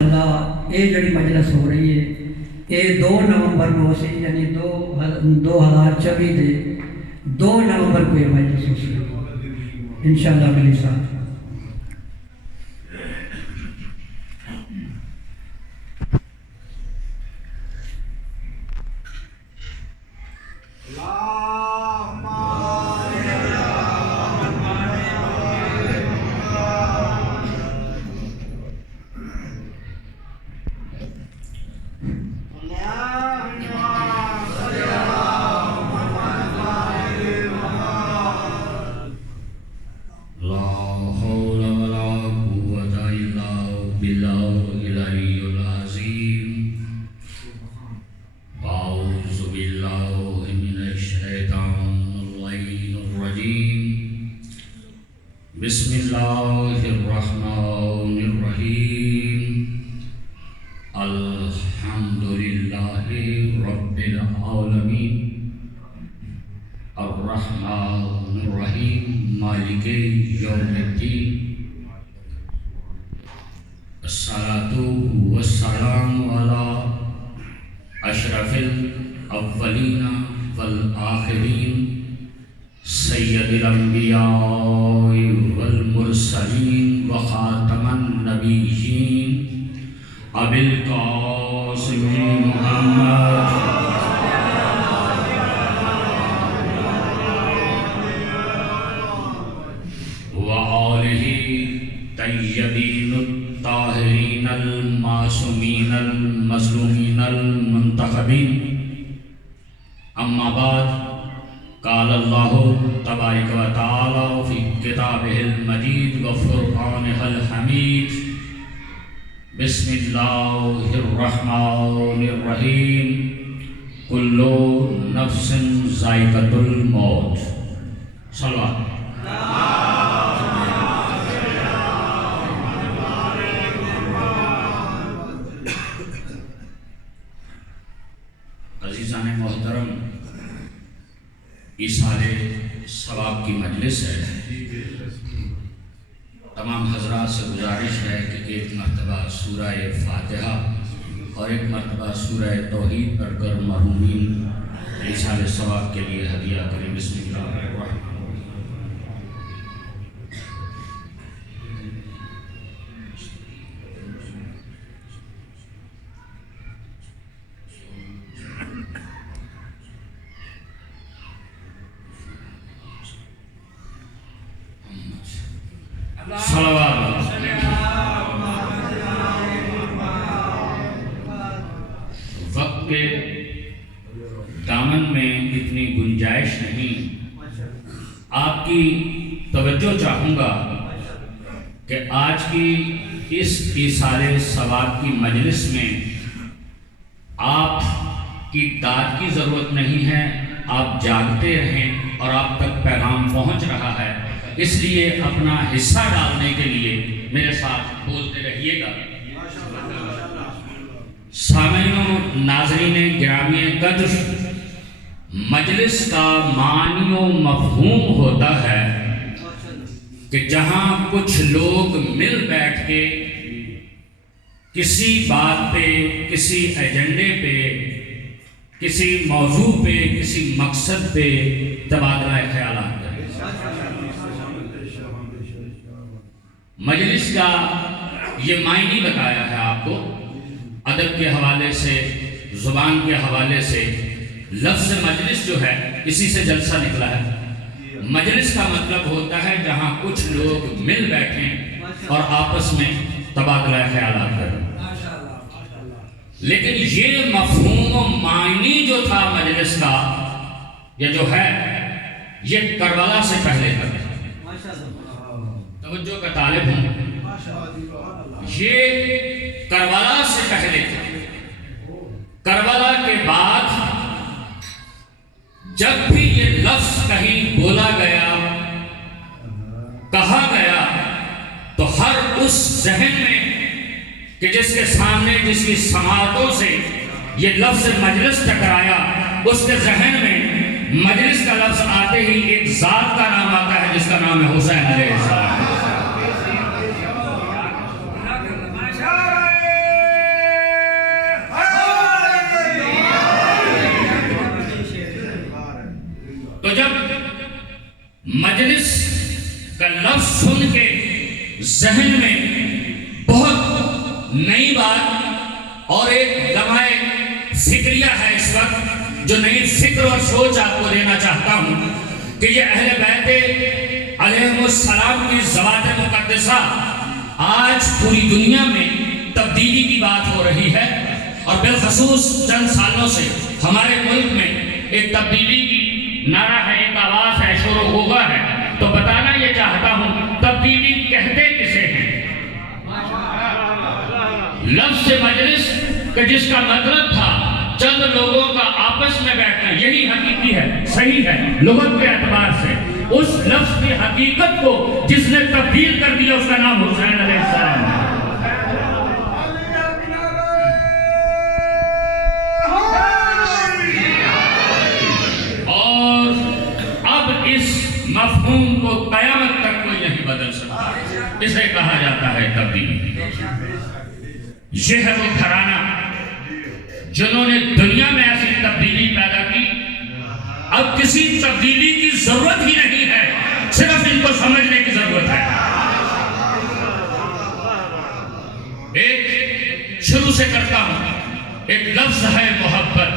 اللہ یہ جڑی مجلس ہو رہی ہے یہ 2 نومبر کو سی یعنی 2024 دے 2 نومبر کو یہ مجلس ہو سی انشاءاللہ میرے ساتھ بسم اللہ الرحمن الرحیم الحمدللہ رب العالمین الرحمن الرحیم مالک یوم الدین الصلاة والسلام علی اشرف الاولین والآخرین سید الانبیاء والمرسلین وخاتم النبیین ابی القاسم محمد وآلہ طیبین الطاہرین المعصومین المظلومین المنتخبین اما بعد قال اللہ تبارک و تعالی فی کتابہ المجید و فرقانہ الحمید بسم اللہ الرحمن الرحیم کل نفس ذائقۃ الموت صلوات عزیزان محترم ایصال ثواب کی مجلس ہے تمام حضرات سے گزارش ہے کہ ایک مرتبہ سورہ فاتحہ اور ایک مرتبہ سورہ توحید پڑھ کر مرحومین ایصال ثواب کے لیے ہدیہ کریں بسم اللہ الرحمن الرحیم صلوات وقت کے دامن میں اتنی گنجائش نہیں آپ کی توجہ چاہوں گا کہ آج کی اس ایصال ثواب کی مجلس میں آپ کی داد کی ضرورت نہیں ہے آپ جاگتے رہیں اور آپ تک پیغام پہنچ رہا ہے اس لیے اپنا حصہ ڈالنے کے لیے میرے ساتھ بولتے رہیے گا سامعین و ناظرین گرامی قدر مجلس کا معنی و مفہوم ہوتا ہے کہ جہاں کچھ لوگ مل بیٹھ کے کسی بات پہ کسی ایجنڈے پہ کسی موضوع پہ کسی مقصد پہ تبادلہ خیالات کریں مجلس کا یہ معنی بتایا ہے آپ کو ادب کے حوالے سے زبان کے حوالے سے لفظ مجلس جو ہے اسی سے جلسہ نکلا ہے مجلس کا مطلب ہوتا ہے جہاں کچھ لوگ مل بیٹھیں اور آپس میں تبادلہ خیالات کریں لیکن یہ مفہوم و معنی جو تھا مجلس کا یہ جو ہے یہ کربلا سے پہلے کا توجہ کا طالب ہوں یہ کربلا سے پہلے تھا کربلا کے بعد جب بھی یہ لفظ کہیں بولا گیا کہا گیا تو ہر اس ذہن میں کہ جس کے سامنے جس کی سماعتوں سے یہ لفظ مجلس ٹکرایا اس کے ذہن میں مجلس کا لفظ آتے ہی ایک ذات کا نام آتا ہے جس کا نام ہے حسین علیہ السلام نئی بات اور ایک لمحہ فکریہ ہے اس وقت جو نئی فکر اور سوچ آپ کو دینا چاہتا ہوں کہ یہ اہل بیت علیہ السلام کی زوات مقدسہ آج پوری دنیا میں تبدیلی کی بات ہو رہی ہے، اور بالخصوص چند سالوں سے ہمارے ملک میں ایک تبدیلی کی نعرہ ہے، ایک آواز ہے، شور و غوغا ہے۔ تو بتانا یہ چاہتا ہوں تبدیلی کہتے کسے ہیں؟ لفظ مجلس کہ جس کا مطلب تھا چند لوگوں کا آپس میں بیٹھنا، یہی حقیقی ہے، صحیح ہے لغت کے اعتبار سے۔ اس لفظ کی حقیقت کو جس نے تبدیل کر دیا اس کا نام حسین علیہ السلام ہے۔ اور اب اس مفہوم کو قیامت تک کوئی نہیں بدل سکتا، اسے کہا جاتا ہے تبدیلی۔ یہ ہے وہ گھرانہ جنہوں نے دنیا میں ایسی تبدیلی پیدا کی، اب کسی تبدیلی کی ضرورت ہی نہیں ہے، صرف ان کو سمجھنے کی ضرورت ہے۔ ایک شروع سے کرتا ہوں، ایک لفظ ہے محبت۔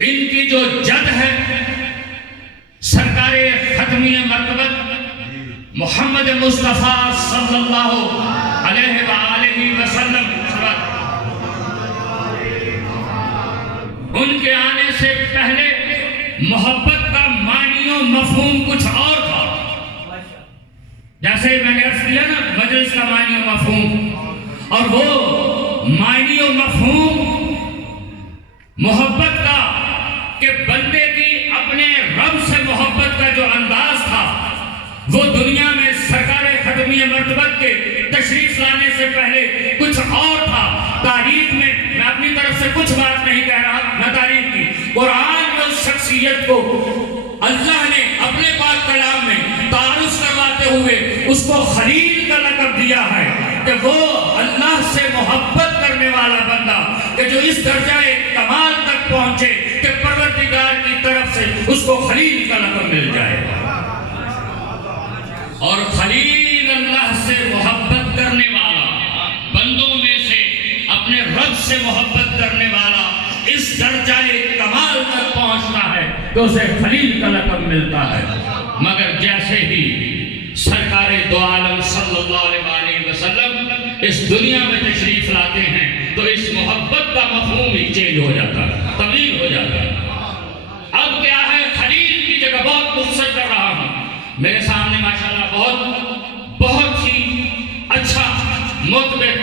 ان کی جو جد ہے سرکار ختمی مرتبت محمد مصطفیٰ صلی اللہ علیہ وآلہ وسلم، ان کے آنے سے پہلے محبت کا معنی و مفہوم کچھ اور تھا۔ جیسے میں نے عرض کیا نا مجلس کا معنی و مفہوم، اور وہ معنی و مفہوم محبت کا کہ بندے کی اپنے رب سے محبت کا جو انداز تھا وہ دنیا میں سرکار ختمی مرتبت کے تشریف لانے سے پہلے کچھ اور تھا۔ تاریخ میں اپنی طرف سے کچھ بات نہیں کہہ رہا، نہ تاریخ کی، قرآن میں اس شخصیت کو اللہ نے اپنے پاک کلام میں تعارف کرواتے ہوئے اس کو خلیل کا لقب دیا ہے کہ وہ اللہ سے محبت کرنے والا بندہ کہ جو اس درجہ کمال تک پہنچے کہ پروردگار کی طرف سے اس کو خلیل کا لقب مل جائے۔ اور خلیل اللہ سے محبت کرنے والا، بندوں میں سے اپنے رب سے محبت کرنے والا اس درجہ کمال تک پہنچتا ہے کہ اسے خلیل کا لقب ملتا ہے۔ مگر جیسے ہی سرکار دو عالم صلی اللہ علیہ وسلم اس دنیا میں تشریف لاتے ہیں تو اس محبت کا مفہوم ہی چینج ہو جاتا ہے، تبدیل ہو جاتا ہے۔ اب کیا ہے، خلیل کی جگہ بہت مختصر کر رہا ہوں، میرے سامنے ماشاءاللہ بہت ہی اچھا متبر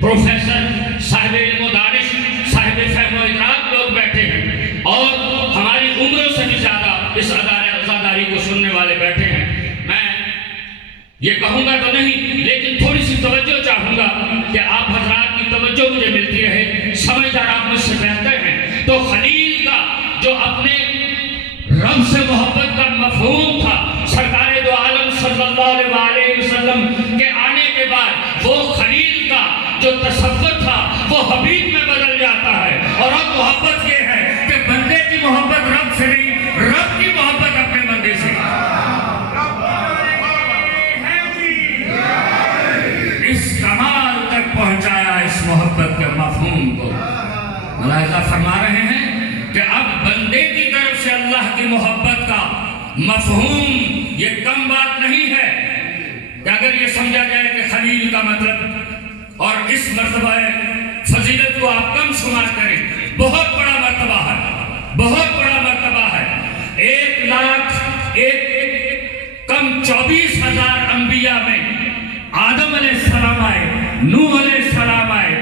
پروفیسر صاحب علم و دانش صاحب فہم و ادراک لوگ بیٹھے ہیں، اور ہماری عمروں سے بھی زیادہ اس عزاداری کو سننے والے بیٹھے ہیں۔ میں یہ کہوں گا تو نہیں، لیکن تھوڑی سی توجہ چاہوں گا کہ آپ حضرات کی توجہ مجھے ملتی رہے، سمجھدار آپ مجھ سے بہتر ہیں۔ تو خلیل کا جو اپنے رب سے محبت کا مفہوم تھا، سرکار دو عالم صلی اللہ علیہ وسلم کے آنے کے بعد وہ خلیل کا جو تصور تھا وہ حبیب میں بدل جاتا ہے، اور اب محبت یہ ہے کہ بندے کی محبت رب سے نہیں، رب کی محبت اپنے بندے سے۔ اس کمال تک پہنچایا اس محبت کے مفہوم کو۔ ملاحظہ فرما رہے ہیں کہ اب بندے کی طرف سے اللہ کی محبت کا مفہوم یہ کم بات نہیں ہے کہ اگر یہ سمجھا جائے کہ خلیل کا مطلب اور اس مرتبہ فضیلت کو آپ کم شمار کریں، بہت بڑا مرتبہ ہے، بہت بڑا مرتبہ ہے۔ 1,00,000 کم 24,000 انبیاء میں آدم علیہ السلام آئے، نوح علیہ السلام آئے،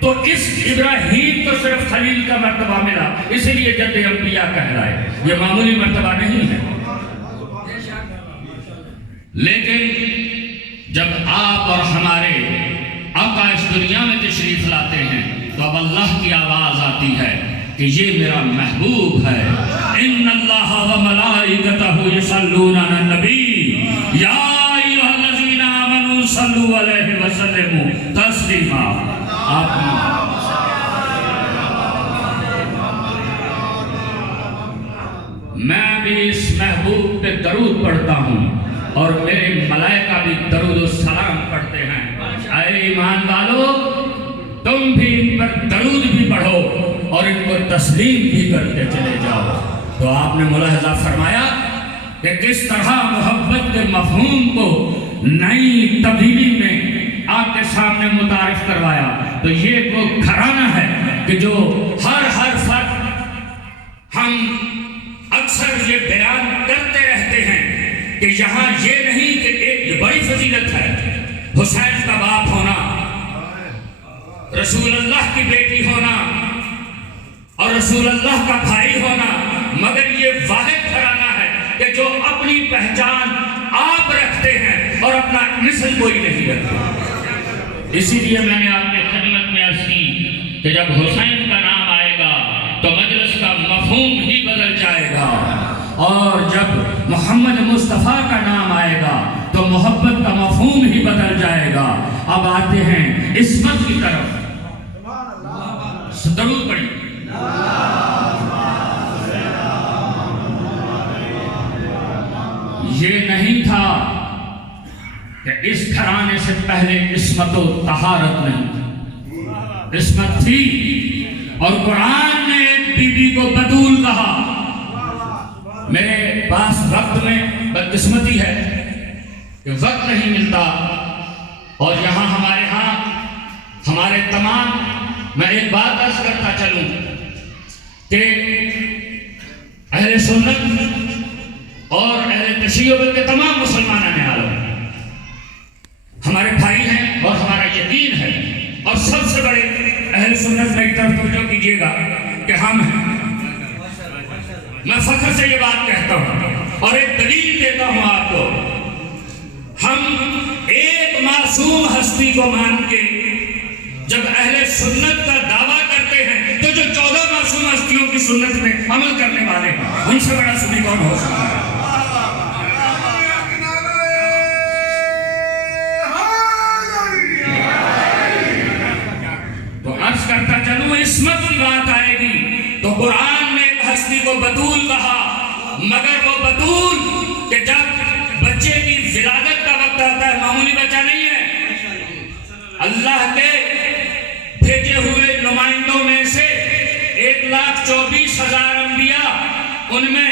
تو اس ابراہیم کو صرف خلیل کا مرتبہ ملا، اسی لیے جد انبیاء کہلائے۔ یہ معمولی مرتبہ نہیں ہے۔ لیکن جب آپ اور ہمارے آقا اس دنیا میں تشریف لاتے ہیں تو اب اللہ کی آواز آتی ہے کہ یہ میرا محبوب ہے۔ ان اللہ و ملائکتہ یصلون علی النبی یا ایھا الذین آمنوا صلوا علیہ وسلموا تسلیما۔ میں بھی اس محبوب پہ درود پڑھتا ہوں اور میرے ملائکہ بھی درود و سلام پڑھتے ہیں۔ ایمان والو تم بھی ان پر درود بھی پڑھو اور ان کو تسلیم بھی کرتے چلے جاؤ۔ تو آپ نے ملاحظہ فرمایا کہ کس طرح محبت کے مفہوم کو نئی تبدیلی میں آپ کے سامنے متعارف کروایا۔ تو یہ وہ گھرانہ ہے کہ جو ہر فرد ہم اکثر یہ بیان کرتے رہتے ہیں کہ یہاں یہ نہیں کہ ایک بڑی فضیلت ہے حسین کا باپ ہونا، رسول اللہ کی بیٹی ہونا اور رسول اللہ کا بھائی ہونا، مگر یہ واحد گھرانہ ہے کہ جو اپنی پہچان آپ رکھتے ہیں اور اپنا مثل کوئی نہیں رکھتا۔ اسی لیے میں نے آپ کی خدمت میں عرض کی کہ جب حسین کا نام آئے گا تو مجلس کا مفہوم ہی بدل جائے گا، اور جب محمد مصطفیٰ کا نام آئے گا تو محبت کا مفہوم ہی بدل جائے گا۔ اب آتے ہیں عصمت کی طرف، درود پڑھیں۔ یہ نہیں تھا کہ اس گھرانے سے پہلے عصمت و طہارت نہیں تھی، عصمت تھی، اور قرآن نے ایک بی بی کو بتول کہا۔ میرے پاس وقت میں بدقسمتی ہے کہ وقت نہیں ملتا، اور یہاں ہمارے تمام، میں ایک بات عرض کرتا چلوں کہ اہل سنت اور اہل تشیع کے تمام مسلمان عالم ہمارے بھائی ہیں اور ہمارا یقین ہے، اور سب سے بڑے اہل سنت میری طرف توجہ کیجیے گا کہ ہم ہیں۔ میں فخر سے یہ بات کہتا ہوں اور ایک دلیل دیتا ہوں آپ کو۔ ہم ایک معصوم ہستی کو مان کے جب اہل سنت کا دعویٰ کرتے ہیں تو جو 14 معصوم ہستیوں کی سنت میں عمل کرنے والے ہیں، ان سے بڑا سنی کون ہو سکتا ہے؟ تو عرض کرتا چلوں، عصمت کی بات آئے گی تو قرآن نے ایک ہستی کو بتول کہا، مگر وہ بتول کہ جب بچے کی ولادت کا وقت آتا ہے، معمولی بچہ نہیں ہے، اللہ کے بھیجے ہوئے نمائندوں میں سے 1,24,000 انبیاء، ان میں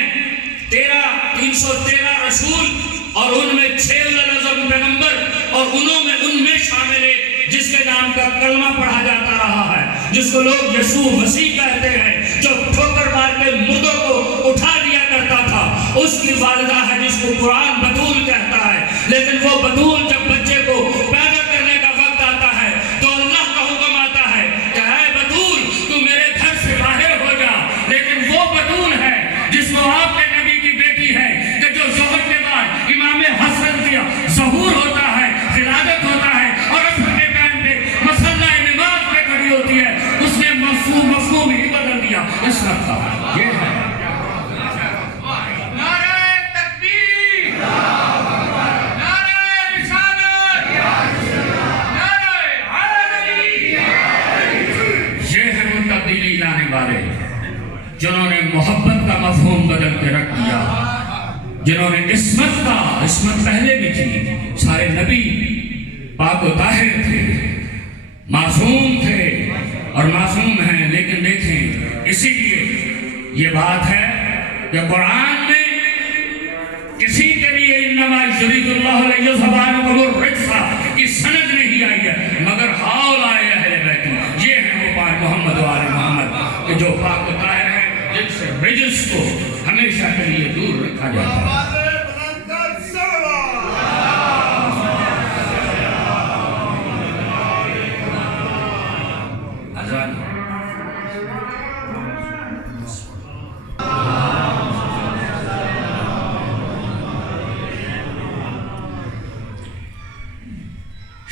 313 رسول، اور ان میں 6 اولو العزم پیغمبر، اور ان میں شامل ہے جس کے نام کا کلمہ پڑھا جاتا رہا ہے، جس کو لوگ یسوع مسیح کہتے ہیں، جو ٹھوکر مار کے مردوں کو اٹھا دیا کرتا تھا، اس کی والدہ ہے جس کو قرآن بتول کہتا ہے۔ لیکن وہ بتول جب بچے کو پیدا کرنے کا وقت آتا ہے تو اللہ کا حکم آتا ہے کہ اے بتول تو میرے گھر سے باہر ہو جا، لیکن وہ بتول ہے جس کو آپ کے نبی کی بیٹی ہے کہ جو ظہر کے بعد امام حسن کا ظہور ہوتا ہے، ولادت ہوتا ہے، اور عصر کے ٹائم پہ مصلی نماز پہ کھڑی ہوتی ہے، اس نے مفہوم ہی بدل دیا عصمت کا۔ یہ ہے جنہوں نے محبت کا مفہوم بدل کے رکھ دیا، جنہوں نے عصمت پہلے بھی تھی، سارے نبی پاک و طاہر تھے، معصوم تھے اور معصوم ہیں، لیکن دیکھیں اسی لیے یہ بات ہے کہ قرآن میں کسی کے لیے انما یرید اللہ لیذھب عنکم الرجس کی سند نہیں آئی ہے، مگر ہؤلاء اہل بیت، یہ ہیں وہ محمد و آل محمد کہ جو پاک و طاہر ہیں، جن سے رجس کو ہمیشہ کے لیے دور رکھا جاتا ہے۔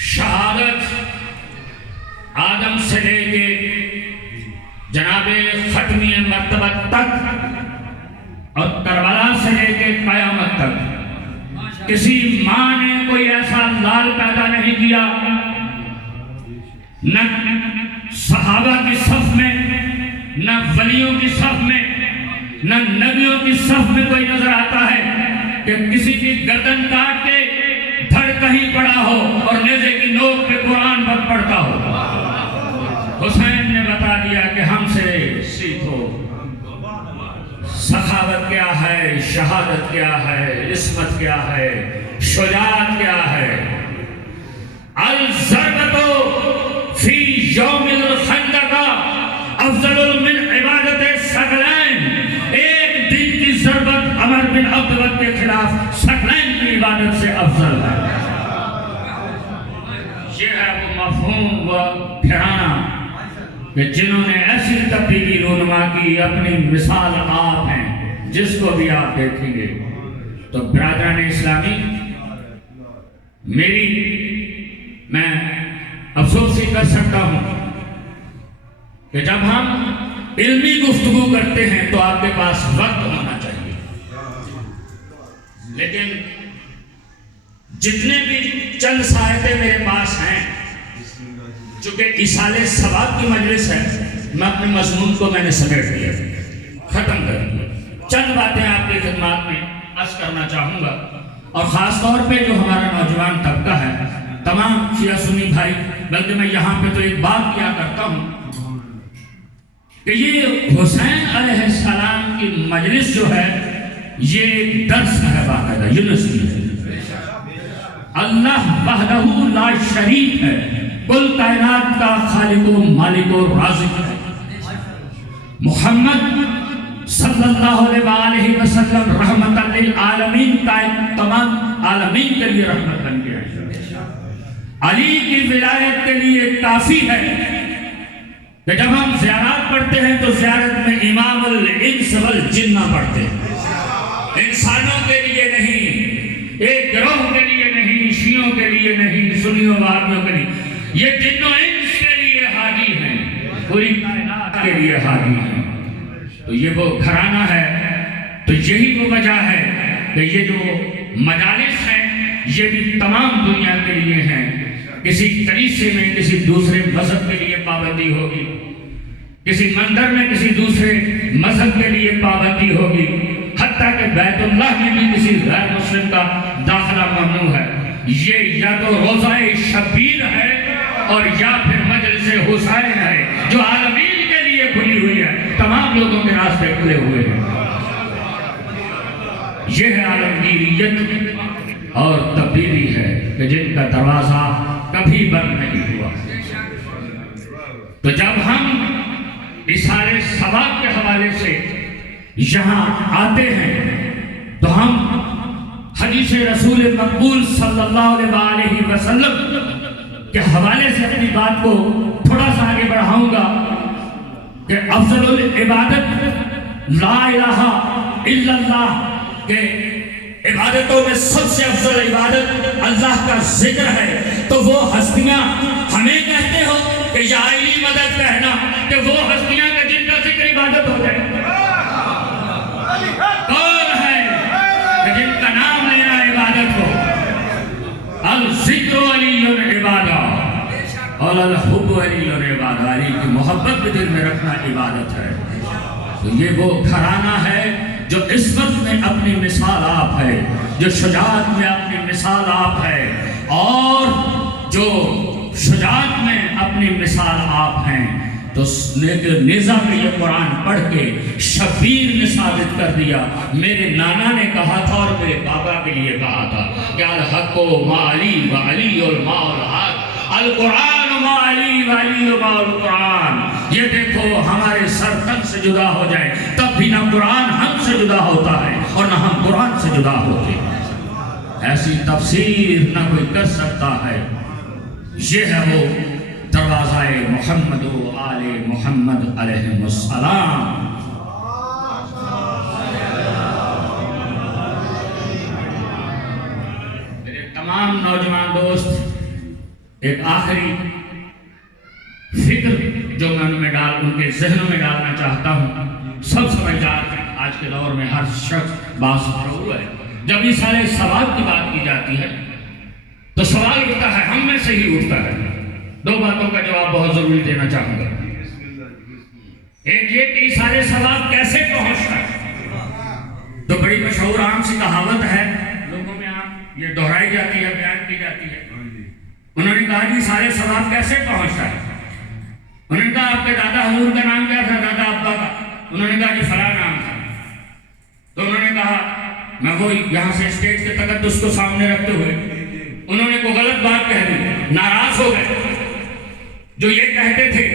شہادت آدم سے لے کے جناب ختمی مرتبہ تک اور کربلا سے لے کے قیامت تک کسی ماں نے کوئی ایسا لال پیدا نہیں کیا، نہ صحابہ کی صف میں، نہ ولیوں کی صف میں، نہ نبیوں کی صف میں کوئی نظر آتا ہے کہ کسی کی گردن کاٹ کے دھڑ کہیں پڑا ہو اور نیزے کی نوک پہ قرآن پڑھتا ہو. حسین نے بتا دیا کہ ہم سے سیکھو سخاوت کیا ہے، شہادت کیا ہے، عصمت کیا ہے، شجاعت کیا ہے. الضربۃ فی یوم الخندق افضل من عبادت ثقلین. ایک دن کی ضربت عمر بن عبد کے خلاف ثقلین کی عبادت سے افضل ہے. یہ ہے وہ مفہوم و پھرانا کہ جنہوں نے ایسی تبدیلی رونما کی. اپنی مثال آپ ہیں، جس کو بھی آپ دیکھیں گے. تو برادران اسلامی، میں افسوس ہی کر سکتا ہوں کہ جب ہم علمی گفتگو کرتے ہیں تو آپ کے پاس وقت ہونا چاہیے، لیکن جتنے بھی چند ساعتیں میرے پاس ہیں، چونکہ اصالِ ثواب کی مجلس ہے، میں اپنے مضمون کو میں نے سمیٹ لیا، ختم کر دیا. چند باتیں آپ کی خدمات میں عرض کرنا چاہوں گا، اور خاص طور پہ جو ہمارا نوجوان طبقہ ہے، تمام شیعہ سنی بھائی، بلکہ میں یہاں پہ تو ایک بات کیا کرتا ہوں کہ یہ حسین علیہ السلام کی مجلس جو ہے، یہ ایک درس ہے، باقاعدہ یونیورسٹی ہے. اللہ وحدہ لا شریک ہے، کل کائنات کا خالق و مالک و رازق ہے. محمد صلی اللہ علیہ وسلم رحمت للعالمین کا تمام عالمین کے لیے رحمت بن گیا ہے. علی کی ولایت کے لیے کافی ہے کہ جب ہم زیارات پڑھتے ہیں تو زیارت میں امام الانس والجن پڑھتے ہیں. انسانوں کے لیے نہیں، ایک گروہ کے لیے نہیں، شیعوں کے لیے نہیں، سنیوں وہابیوں کے لیے، یہ جن و انس کے لیے حاجی ہیں، پوری کائنات کے لیے حاجی ہیں. تو یہ وہ گھرانہ ہے. تو یہی وہ وجہ ہے کہ یہ جو مجالس ہیں یہ بھی تمام دنیا کے لیے ہیں. کسی کلیسے میں کسی دوسرے مذہب کے لیے پابندی ہوگی، کسی مندر میں کسی دوسرے مذہب کے لیے پابندی ہوگی، حتیٰ کہ بیت اللہ میں بھی کسی غیر مسلم کا داخلہ ممنوع ہے. یہ یا تو روزہ شبیر ہے اور یا پھر مجلس حسین ہے، جو عالمین کے لیے کھلی ہوئی ہے، تمام لوگوں کے راستے کھلے ہوئے ہیں. یہ ہے عالمگیریت اور تبدیلی ہے کہ جن کا دروازہ کبھی بند نہیں ہوا. تو جب ہم اصالِ ثواب کے حوالے سے یہاں آتے ہیں تو ہم حدیث رسول مقبول صلی اللہ علیہ وسلم کے حوالے سے اپنی بات کو تھوڑا سا آگے بڑھاؤں گا کہ افضل العبادت لا الہ الا اللہ، کہ عبادتوں میں سب سے افضل عبادت اللہ کا ذکر ہے. تو وہ ہستیاں ہمیں کہتے ہو کہ یا علی مدد کہنا کہ وہ ہستیاں کہ جن کا ذکر عبادت ہو جائے. کون ہے کہ جن کا نام لینا عبادت ہو؟ الذکر علی عبادہ اور الحب علی عبادہ. علی کی محبت بھی دل میں رکھنا عبادت ہے. تو یہ وہ گھرانہ ہے جو عصمت میں اپنی مثال آپ ہے، جو شجاعت میں اپنی مثال آپ ہے، اور جو شجاعت میں اپنی مثال آپ ہیں. تو نیزہ میں یہ قرآن پڑھ کے شبیر نے ثابت کر دیا. میرے نانا نے کہا تھا اور میرے بابا کے لیے کہا تھا کہ الحق ما علی و علی ما الحق، القرآن ما علی و علی ما القرآن. یہ دیکھو ہمارے سر تن سے جدا ہو جائے تب بھی نہ قرآن ہم سے جدا ہوتا ہے اور نہ ہم قرآن سے جدا ہوتے ہیں. ایسی تفسیر نہ کوئی کر سکتا ہے. یہ ہے وہ دروازہ محمد و آل محمد علیہ السلام. میرے تمام نوجوان دوست، ایک آخری فکر جو میں ان کے ذہنوں میں ڈالنا چاہتا ہوں. سب سمجھدار ہیں، آج کے دور میں ہر شخص باخبر ہے. جب اس سارے ثواب کی بات کی جاتی ہے تو سوال اٹھتا ہے، ہم میں سے ہی اٹھتا ہے. دو باتوں کا جواب بہت ضروری دینا چاہوں گا. ایک یہ کہ سارے ثواب کیسے پہنچتا ہے. تو بڑی مشہور عام سی کہاوت ہے، لوگوں میں عام یہ دہرائی جاتی ہے، بیان کی جاتی ہے انہوں نے کہا جی سارے ثواب کیسے پہنچتا ہے؟ انہوں نے کہا آپ کے دادا حضور کا نام کیا تھا، دادا ابا کا؟ انہوں نے کہا جی فلاں نام تھا۔ تو انہوں نے کہا، میں وہ یہاں سے اسٹیج کے تقدس کو سامنے رکھتے ہوئے انہوں نے کوئی غلط بات کہہ دی، ناراض ہو گئے۔ جو یہ کہتے تھے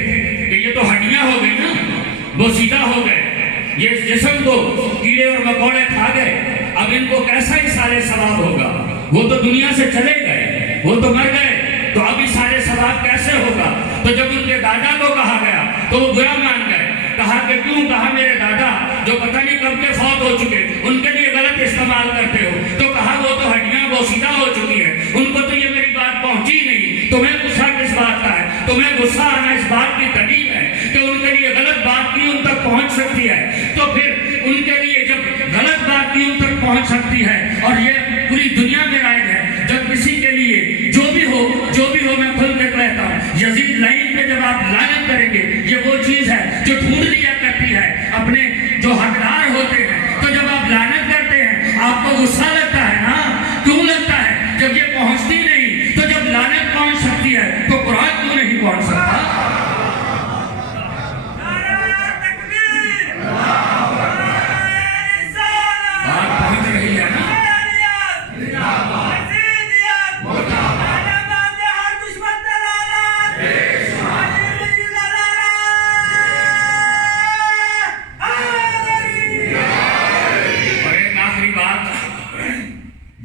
کہ یہ تو ہڈیاں ہو گئی نا، وہ سیدھا ہو گئے، یہ جسم کو کیڑے اور مکوڑے کھا گئے، اب ان کو کیسا ہی سارے ثواب ہوگا؟ وہ تو دنیا سے چلے گئے، وہ تو مر گئے، تو ابھی سارے ثواب کیسے ہوگا؟ تو جب ان کے دادا کو کہا گیا تو وہ برا مان گئے، کہا کہ کیوں؟ کہا میرے دادا جو پتہ نہیں کب کے فوت ہو چکے، ان کے لیے غلط استعمال کرتے ہو۔ تو کہا وہ تو ہڈیاں بوسیدہ ہو چکی ہیں، ان کو تو یہ میری بات پہنچی نہیں، تمہیں غصہ کس بات کا ہے؟ تمہیں غصہ آنا اس بات کی دلیل ہے کہ ان کے لیے غلط بات کی ان تک پہنچ سکتی ہے، تو پھر ان کے لیے جب غلط بات کی ان تک پہنچ سکتی ہے، اور یہ پوری دنیا میں رائج ہے، جب کسی کے لیے جو بھی ہو میں کھل کے کہتا ہوں، یزید لائن پہ جب آپ لعنت کریں گے، یہ وہ چیز ہے جو ڈھونڈ لیا کرتی ہے اپنے جو حقدار ہوتے ہیں۔ تو جب آپ لعنت کرتے ہیں آپ کو غصہ لگتا ہے نا، کیوں لگتا ہے؟ جب یہ پہنچتی نہیں تو جب لعنت پہنچ سکتی ہے تو قرآن کیوں نہیں پہنچ سکتا؟ بات پہنچ رہی ہے نا؟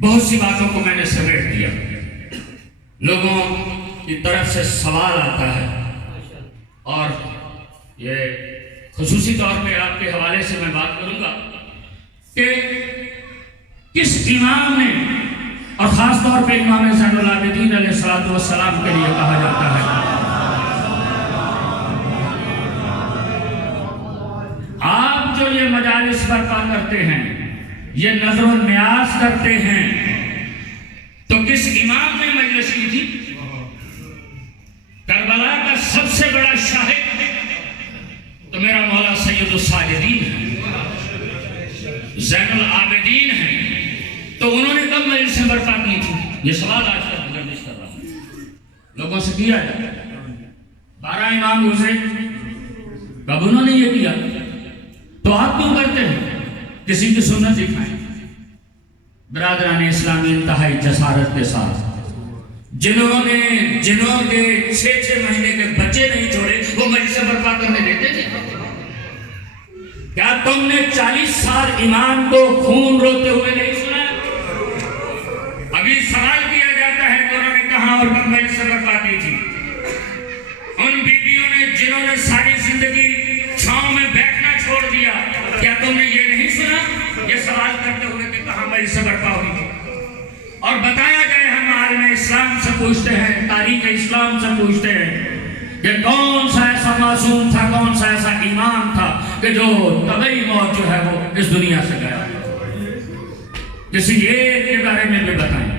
بہت سی باتوں کو میں نے سمیٹ دیا، لوگوں کی طرف سے سوال آتا ہے، اور یہ خصوصی طور پہ آپ کے حوالے سے میں بات کروں گا کہ کس امام نے، اور خاص طور پہ امام زین العابدین علیہ السلام کے لیے کہا جاتا ہے، آپ جو یہ مجالس برپا کرتے ہیں، یہ نظر و نیاز کرتے ہیں، تو کس امام نے مجلس کی تھی؟ کربلا کا سب سے بڑا شاہد تو میرا مولا سید الساجدین ہے، زین العابدین ہے، تو انہوں نے کب مجلس برپا کی تھی؟ یہ سوال آج تک گردش کر رہا ہوں، لوگوں سے کیا جائے۔ 12 امام گزرے، کب انہوں نے یہ کیا؟ تو آپ کیوں کرتے ہیں؟ کسی کی سنت دکھائیں۔ برادران اسلامی انتہائی جسارت کے ساتھ جنہوں کے 6 مہینے کے بچے نہیں چھوڑے، وہ مجلس برپا کرنے دیتے تھے؟ کیا تم نے 40 سال امام کو خون روتے ہوئے نہیں سنا؟ ابھی سوال کیا جاتا ہے کہ انہوں نے کہاں اور کب مجلس برپا کی تھی؟ ان بیویوں نے جنہوں نے ساری زندگی چھاؤں میں بیٹھنا چھوڑ دیا، کیا تم نے یہ نہیں سنا؟ یہ سوال کرتے ہوئے کہ کہاں مجلس برپا ہوئی تھی؟ اور بتایا جائے، ہم عالم اسلام سے پوچھتے ہیں، تاریخ اسلام سے پوچھتے ہیں کہ کون سا ایسا معصوم تھا، کون سا ایسا امام تھا کہ جو طبعی موت جو ہے وہ اس دنیا سے گیا؟ کسی ایک کے بارے میں بھی بتائیں۔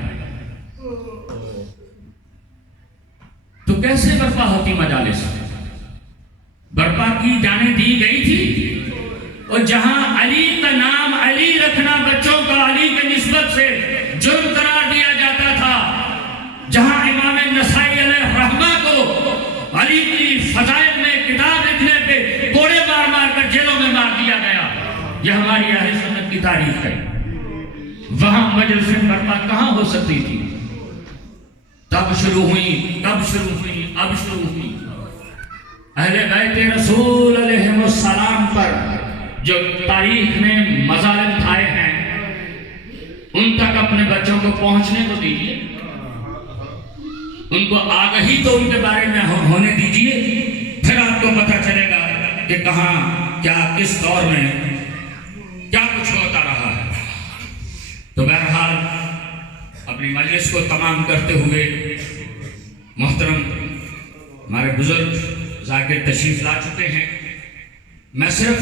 تو کیسے برپا ہوتی مجالس؟ برپا کی جانے دی گئی تھی، اور جہاں علی کا نام، علی رکھنا بچوں کا علی کے نسبت سے جرم قرار دیا جاتا تھا، جہاں امام نسائی علیہ رحمہ کو علی کی فضائل میں کتاب لکھنے پہ کوڑے مار مار کر جیلوں میں مار دیا گیا، یہ ہماری اہل سنت کی تاریخ ہے۔ وہاں مجلس برپا کہاں ہو سکتی تھی؟ تب شروع ہوئی، کب شروع ہوئی؟ اب شروع ہوئی۔ اہل بیت رسول علیہ السلام پر جو تاریخ نے مظالم کھائے ہیں، ان تک اپنے بچوں کو پہنچنے کو دیجیے، ان کو آگہی تو ان کے بارے میں ہونے دیجیے، پھر آپ کو پتہ چلے گا کہ کہاں کیا کس دور میں کیا کچھ ہوتا رہا ہے۔ تو بہرحال اپنی مجلس کو تمام کرتے ہوئے محترم ہمارے بزرگ ذاکر تشریف لا چکے ہیں، میں صرف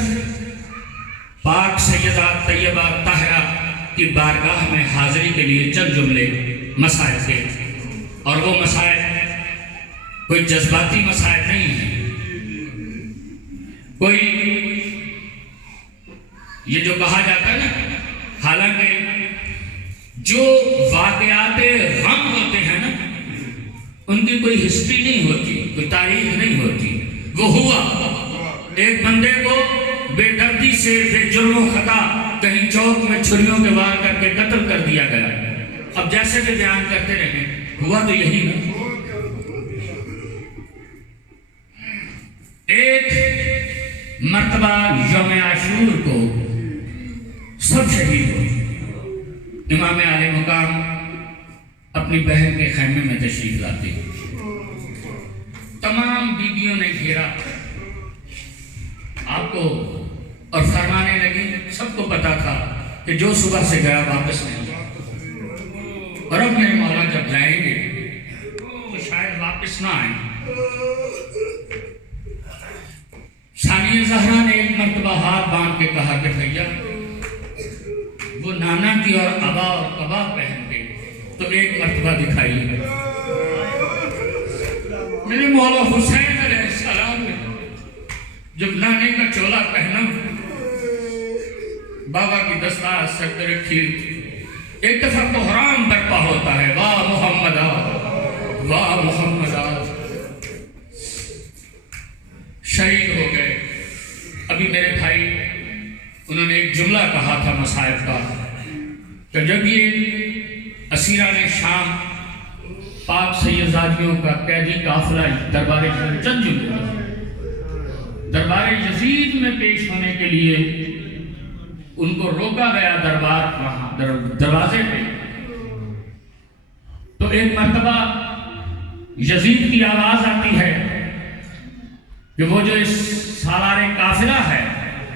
پاک سیدہ طیبہ طاہرہ کی بارگاہ میں حاضری کے لیے چند جملے مسائل تھے، اور وہ مسائل کوئی جذباتی مسائل نہیں ہیں، کوئی یہ جو کہا جاتا ہے نا، حالانکہ جو واقعات غم ہوتے ہیں نا، ان کی کوئی ہسٹری نہیں ہوتی، کوئی تاریخ نہیں ہوتی، وہ ہوا۔ ایک بندے کو بے دردی سے بے جرم و خطا کہیں چوک میں چھریوں کے وار کر کے قتل کر دیا گیا۔ اب جیسے بھی بیان کرتے رہے، ہوا تو یہی نا۔ ایک مرتبہ یوم عاشور کو سب شہید ہوئے۔ امام عالی مقام اپنی بہن کے خیمے میں تشریف لاتے، تمام بیویوں نے گھیرا آپ کو اور فرمانے لگی، سب کو پتا تھا کہ جو صبح سے گیا واپس نہیں، اور اب میرے مولا جب جائیں گے تو شاید واپس نہ آئیں۔ ثانیہ زہرا نے ایک مرتبہ ہاتھ باندھ کے کہا کہ بھیا وہ نانا کی اور ابا اور قبا پہنتے تو ایک مرتبہ دکھائی۔ میرے مولا حسین علیہ السلام نے جب نانے کا چولا پہنا، بابا کی دستار سر پہ رکھی، ایک دفعہ بحران برپا ہوتا ہے، واہ محمد واہ محمد، شہید ہو گئے۔ ابھی میرے بھائی انہوں نے ایک جملہ کہا تھا مصائب کا کہ جب یہ اسیران شام پاک سیدزادیوں کا قیدی قافلہ دربار چند جملے دربار یزید میں پیش ہونے کے لیے ان کو روکا گیا دروازے پہ، تو ایک مرتبہ یزید کی آواز آتی ہے کہ وہ جو اس سالار قافلہ ہے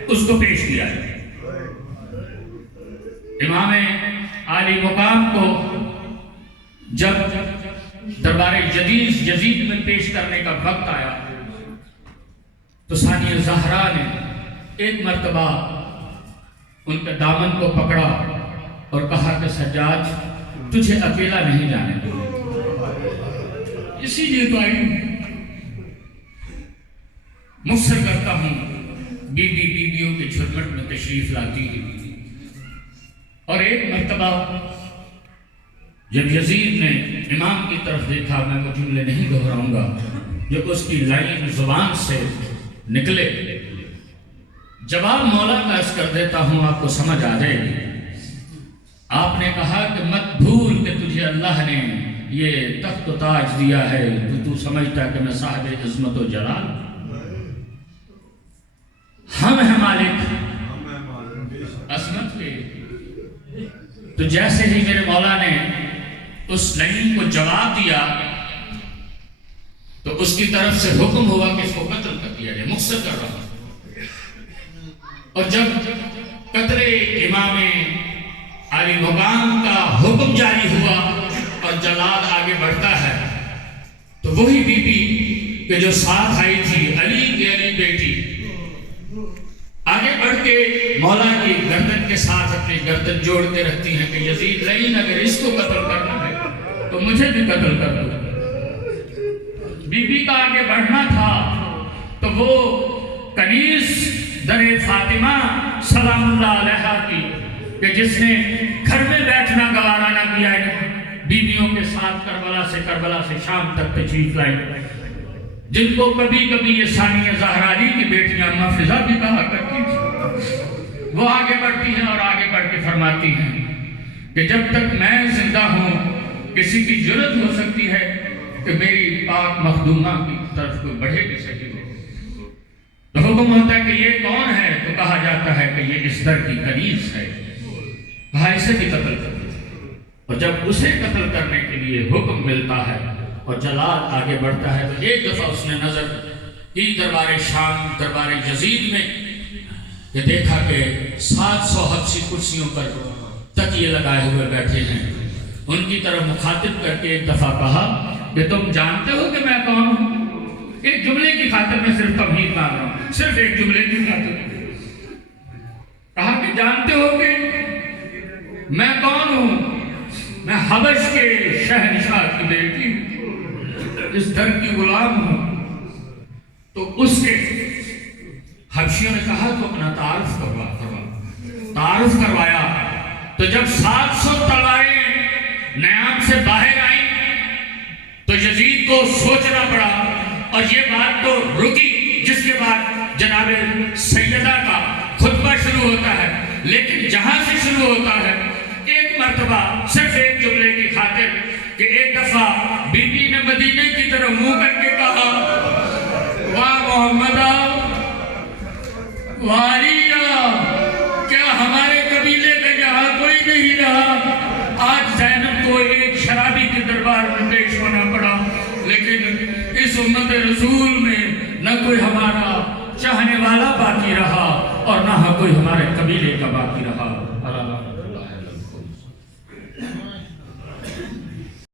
اس کو پیش کیا جائے۔ امام عالی مقام کو جب دربار یزید میں پیش کرنے کا وقت آیا تو ثانیہ زہرا نے ایک مرتبہ ان کے دامن کو پکڑا اور کہا کہ سجاد تجھے اکیلا نہیں جانے دوں، اسی لیے تو آئی ہوں، مفسر کرتا ہوں بیویوں کے جھرمٹ میں تشریف لاتی ہے۔ اور ایک مرتبہ جب یزید نے امام کی طرف دیکھا، میں وہ جملے نہیں دہراؤں گا جو اس کی لائن زبان سے نکلے، جواب مولا کا عرض کر دیتا ہوں، آپ کو سمجھ آ جائے گی۔ آپ نے کہا کہ مت بھول کہ تجھے اللہ نے یہ تخت و تاج دیا ہے، تو سمجھتا کہ میں صاحب عظمت و جلال، ہم ہیں مالک عظمت کے۔ تو جیسے ہی میرے مولا نے اس لائن کو جواب دیا تو اس کی طرف سے حکم ہوا کہ اس کو قتل کر دیا جائے، مقصد کر رہا۔ اور جب قتل امام عالی مقام کا حکم جاری ہوا اور جلاد آگے بڑھتا ہے تو وہی بی بی کہ جو ساتھ آئی تھی، علی کی علی بیٹی، آگے بڑھ کے مولا کی گردن کے ساتھ اپنی گردن جوڑ کے رکھتی ہیں کہ یزید لعین اگر اس کو قتل کرنا ہے تو مجھے بھی قتل کر دو۔ بی بی کا آگے بڑھنا تھا تو وہ کنیز در فاطمہ سلام اللہ علیہا کی کہ جس نے گھر میں بیٹھنا گوارا نہ کیا ہے، بیویوں کے ساتھ کربلا سے شام تک تشریف لائی، جن کو کبھی کبھی یہ ثانیہ زہرا علی کی بیٹیاں مفرزہ بھی کہا کرتی تھی، وہ آگے بڑھتی ہیں اور آگے بڑھ کے فرماتی ہیں کہ جب تک میں زندہ ہوں کسی کی جرت ہو سکتی ہے کہ میری پاک مخدومہ کی طرف کوئی بڑھے بھی صحیح ہو، تو حکم ہوتا ہے کہ یہ کون ہے، تو کہا جاتا ہے کہ یہ اس در کی کنیز ہے، کہا اسے بھی قتل کر دو۔ اور جب اسے قتل کرنے کے لیے حکم ملتا ہے اور جلاد آگے بڑھتا ہے تو ایک دفعہ اس نے نظر کی دربار شام، دربار یزید میں، کہ دیکھا کہ 700 حبشی کرسیوں پر تکیے لگائے ہوئے بیٹھے ہیں، ان کی طرف مخاطب کر کے ایک دفعہ کہا کہ تم جانتے ہو کہ میں کون ہوں؟ ایک جملے کی خاطر میں صرف تمہید مانگ رہا ہوں، صرف ایک جملے کی خاطر کہا کہ جانتے ہو کہ میں کون ہوں؟ میں حبش کے شہنشاہ کی بیٹی ہوں، اس در کی غلام ہوں۔ تو اس کے حبشیوں نے کہا تو اپنا تعارف کروایا، تو جب 700 تلواریں نیام سے باہر آئیں تو یزید کو سوچنا پڑا اور یہ بات تو رکی، جس کے بعد جناب سیدہ کا خطبہ شروع ہوتا ہے، لیکن جہاں سے شروع ہوتا ہے ایک مرتبہ صرف ایک جملے کی خاطر کہ ایک دفعہ بی بی نے مدینے کی طرف منہ کر کے کہا واہ محمدہ واریہ، کیا ہمارے قبیلے کا یہاں کوئی نہیں رہا؟ آج زینب کو ایک شرابی کے دربار میں پیش ہونا پڑا، لیکن اس امت رسول میں نہ کوئی ہمارا چاہنے والا باقی رہا اور نہ کوئی ہمارے قبیلے کا باقی رہا۔